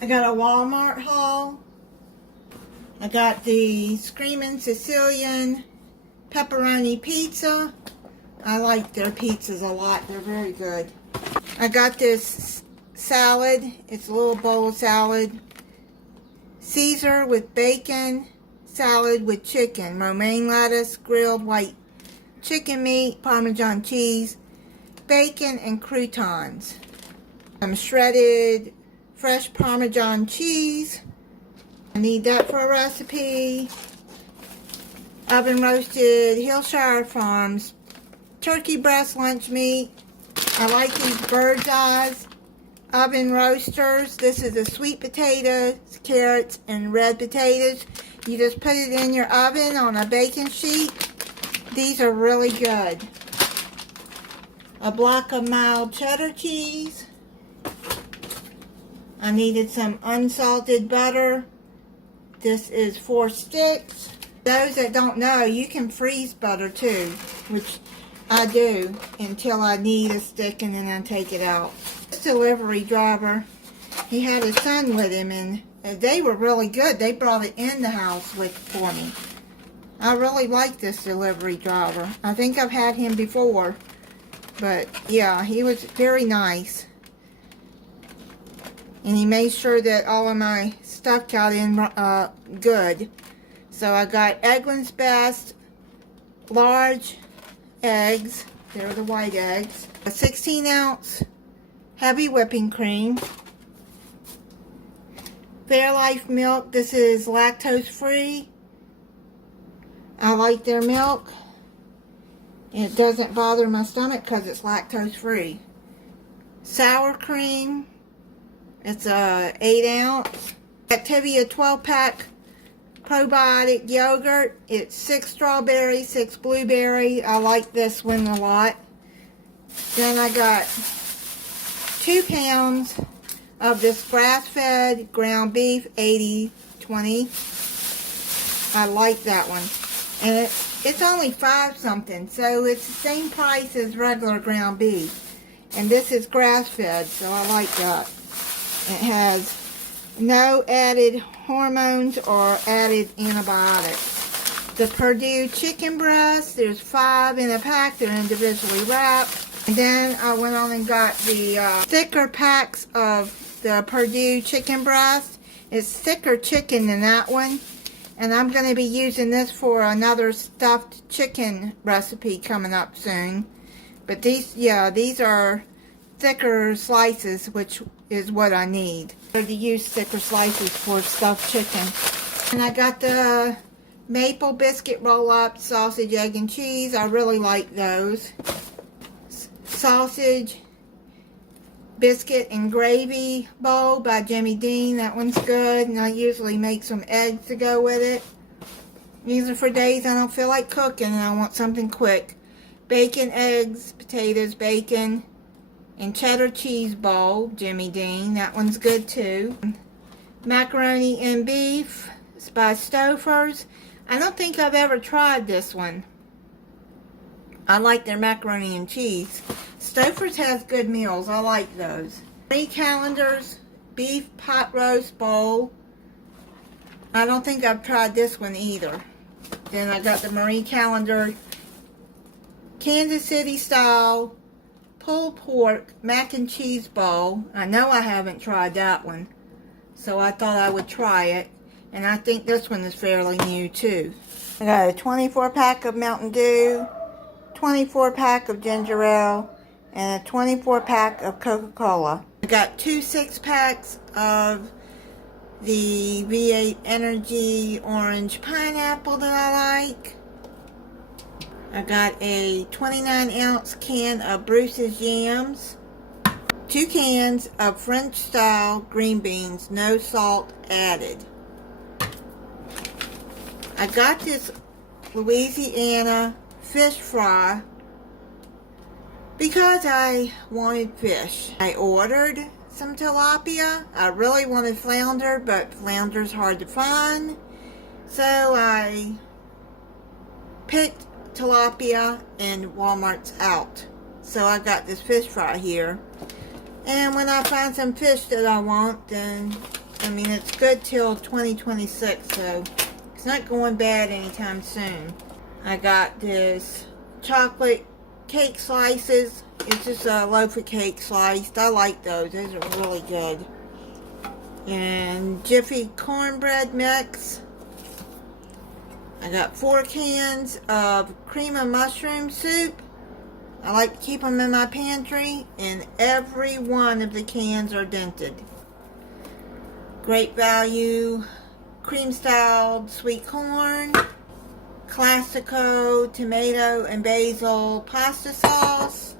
I got a Walmart haul. I got the Screamin' Sicilian pepperoni pizza. I like their pizzas a lot. They're very good. I got this salad. It's a little bowl of salad. Caesar with bacon. Salad with chicken. Romaine lettuce. Grilled white chicken meat. Parmesan cheese. Bacon and croutons. Some shredded fresh Parmesan cheese. I need that for a recipe. Oven roasted Hillshire Farms turkey breast lunch meat. I like these bird's eyes oven roasters. This is the sweet potatoes, carrots, and red potatoes. You just put it in your oven on a baking sheet. These are really good. A block of mild cheddar cheese. I needed some unsalted butter. This is 4 sticks. Those that don't know, you can freeze butter too, which I do until I need a stick and then I take it out. This delivery driver, he had his son with him and they were really good. They brought it in the house for me. I really like this delivery driver. I think I've had him before, but yeah, he was very nice. And he made sure that all of my stuff got in good. So I got Eggland's Best large eggs. They're the white eggs. A 16-ounce heavy whipping cream. Fairlife milk. This is lactose free. I like their milk. It doesn't bother my stomach because it's lactose free. Sour cream. It's a 8-ounce. Activia 12-pack probiotic yogurt. It's 6 strawberry, 6 blueberry. I like this one a lot. Then I got 2 pounds of this grass-fed ground beef, 80/20. I like that one. And it's only 5 something, so it's the same price as regular ground beef. And this is grass-fed, so I like that. It has no added hormones or added antibiotics. The Perdue chicken breast, there's 5 in a pack. They're individually wrapped. And then I went on and got the thicker packs of the Perdue chicken breast. It's thicker chicken than that one. And I'm going to be using this for another stuffed chicken recipe coming up soon. But these are thicker slices, which is what I need. To use thicker slices for stuffed chicken. And I got the maple biscuit roll-up, sausage, egg, and cheese. I really like those. Sausage, biscuit, and gravy bowl by Jimmy Dean. That one's good. And I usually make some eggs to go with it. These are for days I don't feel like cooking and I want something quick. Bacon, eggs, potatoes, bacon, and cheddar cheese bowl, Jimmy Dean. That one's good too. Macaroni and beef. It's by Stouffer's. I don't think I've ever tried this one. I like their macaroni and cheese. Stouffer's has good meals. I like those. Marie Callender's beef pot roast bowl. I don't think I've tried this one either. Then I got the Marie Callender Kansas City style pulled pork mac and cheese bowl. I know I haven't tried that one, so I thought I would try it. And I think this one is fairly new too. I got a 24 pack of Mountain Dew, 24 pack of ginger ale, and a 24 pack of Coca-Cola. I got 2 6-packs of the V8 Energy orange pineapple that I like. I got a 29-ounce can of Bruce's yams, 2 cans of French style green beans, no salt added. I got this Louisiana fish fry because I wanted fish. I ordered some tilapia. I really wanted flounder, but flounder's hard to find. So I picked tilapia and Walmart's out. So I got this fish fry here. And when I find some fish that I want, then I mean, it's good till 2026, so it's not going bad anytime soon. I got this chocolate cake slices. It's just a loaf of cake sliced. I like those. Those are really good. And Jiffy cornbread mix. I got 4 cans of cream of mushroom soup. I like to keep them in my pantry, and every one of the cans are dented. Great value cream styled sweet corn, Classico tomato and basil pasta sauce,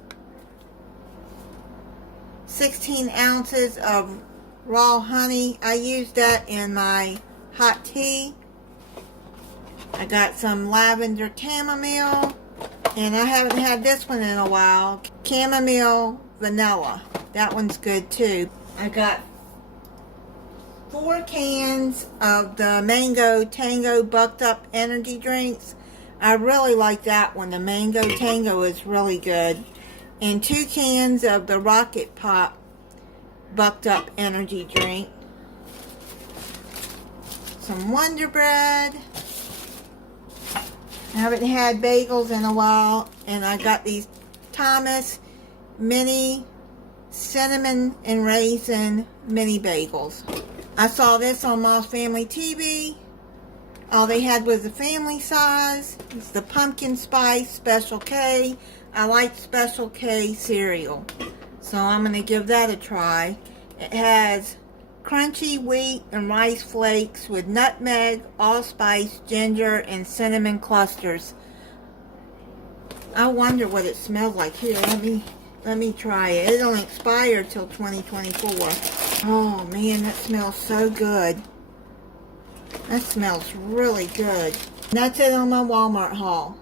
16 ounces of raw honey. I use that in my hot tea. I got some lavender chamomile, and I haven't had this one in a while. Chamomile vanilla. That one's good too. I got 4 cans of the Mango Tango Bucked Up Energy Drinks. I really like that one. The Mango Tango is really good. And 2 cans of the Rocket Pop Bucked Up Energy Drink. Some Wonder Bread. I haven't had bagels in a while, and I got these Thomas mini cinnamon and raisin mini bagels. I saw this on Moss Family TV. All they had was the family size. It's the pumpkin spice Special K. I like Special K cereal, so I'm going to give that a try. It has crunchy wheat and rice flakes with nutmeg, allspice, ginger, and cinnamon clusters. I wonder what it smells like. Here, let me try it. It don't expire till 2024. Oh man, that smells so good. That smells really good. That's it on my Walmart haul.